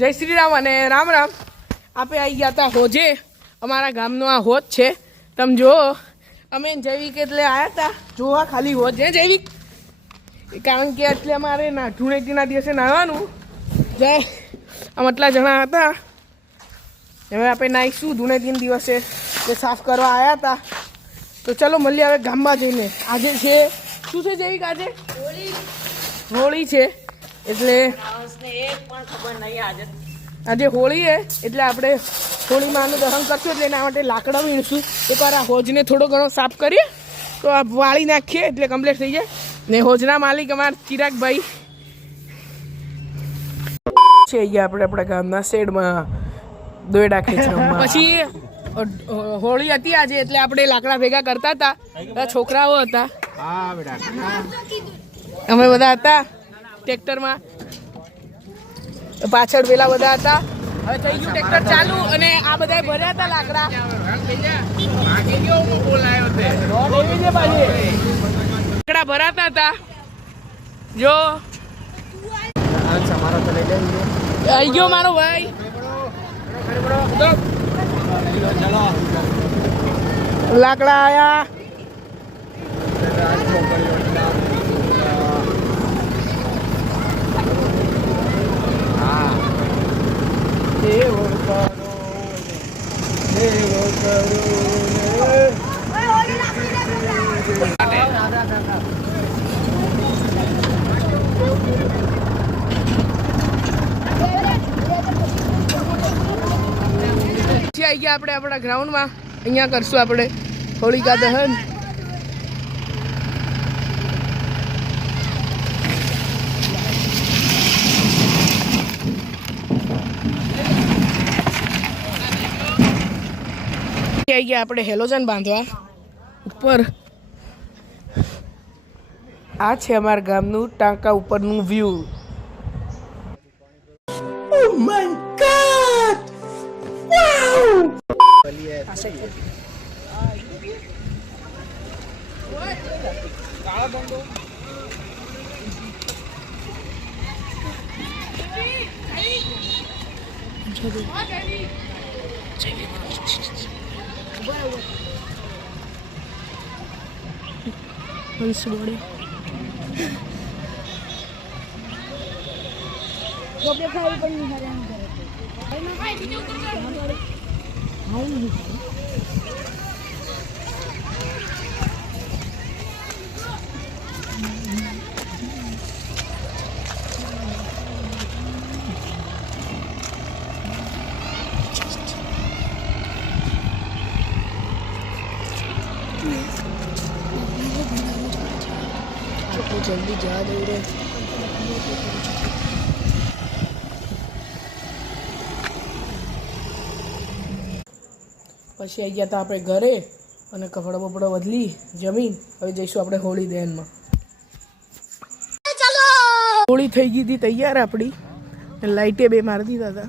જય શ્રી રામ અને રામ રામ. આપણે આવી ગયા હતા હોજે. અમારા ગામનો આ હોજ છે. તમે જુઓ, અમે જૈવિક એટલે આવ્યા હતા જોવા ખાલી હોજ છે જૈવિક. કારણ કે એટલે અમારે ધૂળેટીના દિવસે નાહવાનું જય આમ આટલા જણા હતા. હવે આપણે નાહીશું ધૂળેટીના દિવસે તે સાફ કરવા આવ્યા હતા. તો ચલો મળીએ હવે ગામમાં જઈને. આજે છે શું છે જૈવિક? આજે હોળી છે એટલે આજે હોળી છે એટલે આપણે હોળી માનું દહન કરશું એટલે એના માટે લાકડા વીણશું. એકવાર આ હોજને થોડો ઘણો સાફ કરીએ તો આ વાળી નાખીએ એટલે કમ્પ્લીટ થઈ જાય. ને હોજના માલિક અમારા ચિરાગભાઈ છે. અહીંયા આપણે આપણા ગામના શેડમાં દોયડા ખેંચવામાં. પછી હોળી હતી આજે એટલે આપણે લાકડા ભેગા કરતા હતા. છોકરાઓ હતા, અમે બધા હતા ટ્રેક્ટરમાં. પાછળ પેલા બધા હતા. હવે થઈ ગયું ટ્રેક્ટર ચાલુ અને આ બધા ભર્યા હતા લાકડા. લાકડા ભરાતા હતા. જો આવી ગયો મારો ભાઈ. લાકડા આયા. આવી ગયા આપણે આપણા ગ્રાઉન્ડમાં. અહીંયા કરશું આપણે હોળિકા દહન. આવી ગયા આપણે હેલોજન બાંધવા ઉપર. આ છે અમારા ગામનું ટાંકા ઉપરનું view. Oh my God! Wow! जल्दी जा दे रे. પછી આવી ગયા હતા આપણે ઘરે અને કપડા બપડા બદલી જમીન. હવે જઈશું આપણે હોળી દહનમાં. હોળી થઈ ગઈ હતી તૈયાર આપણી. લાઈટે બે મારી દીધા હતા.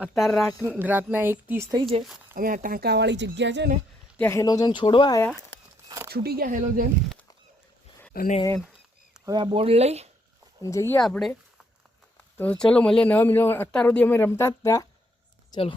અત્યારે રાતના 1:30 થઈ છે. અમે આ ટાંકાવાળી જગ્યા છે ને ત્યાં હેલોજન છોડવા આવ્યા, છૂટી ગયા હેલોજન, અને હવે આ બોર્ડ લઈ જઈએ આપણે. તો ચલો મળીએ નવા મિલો. અત્યાર સુધી અમે રમતા જ હતા. ચલો.